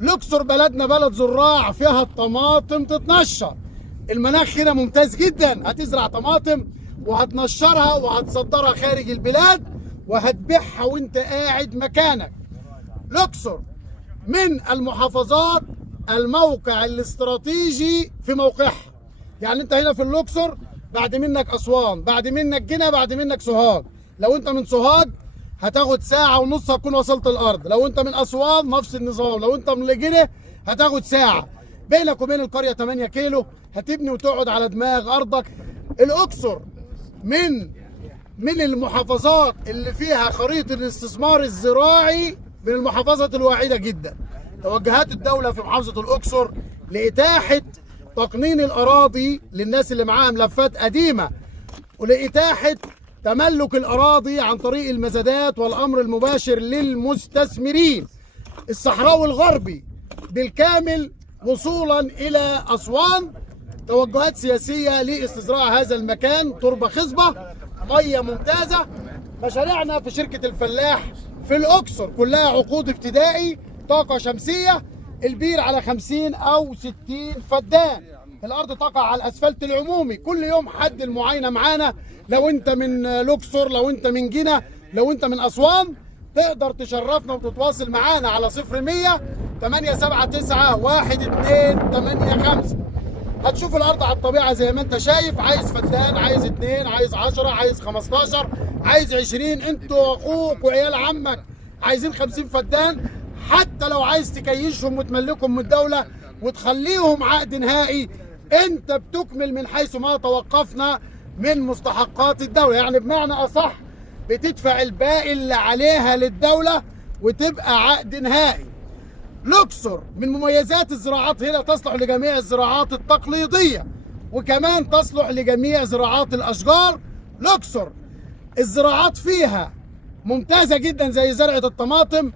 لوكسور بلدنا بلد زراع، فيها الطماطم تتنشر. المناخ هنا ممتاز جدا، هتزرع طماطم وهتنشرها وهتصدرها خارج البلاد وهتبيعها وانت قاعد مكانك. لوكسور من المحافظات الموقع الاستراتيجي في موقعها. يعني انت هنا في اللوكسور، بعد منك اسوان، بعد منك جنة، بعد منك سوهاج. لو انت من سوهاج هتاخد ساعة ونص هتكون وصلت الارض. لو انت من اسوان نفس النظام. لو انت من جنة هتاخد ساعة. بينك وبين القرية 8 كيلو، هتبني وتقعد على دماغ ارضك. الاقصر من المحافظات اللي فيها خريطة الاستثمار الزراعي، من المحافظات الواعدة جدا. توجهات الدولة في محافظة الأقصر لإتاحة تقنين الأراضي للناس اللي معاها ملفات قديمة، ولإتاحة تملك الأراضي عن طريق المزادات والأمر المباشر للمستثمرين. الصحراوي الغربي بالكامل وصولا إلى أسوان. توجهات سياسية لاستصدراع هذا المكان، تربة خصبة، مية ممتازة. مشاريعنا في شركة الفلاح في الأقصر كلها عقود ابتدائي، طاقة شمسية، البير على 50 أو 60 فدان. الأرض تقع على الأسفلت العمومي. كل يوم حد المعاينة معانا. لو أنت من الأقصر، لو أنت من جنة، لو أنت من أسوان، تقدر تشرفنا وتتواصل معانا على 0100 879 1285. هتشوف الارض على الطبيعه زي ما انت شايف. عايز فدان، عايز 2، عايز 10، عايز 15، عايز 20. انتوا واخوك وعيال عمك عايزين 50 فدان. حتى لو عايز تكيشهم وتملكهم من الدوله وتخليهم عقد نهائي، انت بتكمل من حيث ما توقفنا من مستحقات الدوله. يعني بمعنى اصح بتدفع الباقي اللي عليها للدوله وتبقى عقد نهائي. الأقصر من مميزات الزراعات هنا تصلح لجميع الزراعات التقليدية، وكمان تصلح لجميع زراعات الأشجار. الأقصر الزراعات فيها ممتازة جدا، زي زرعة الطماطم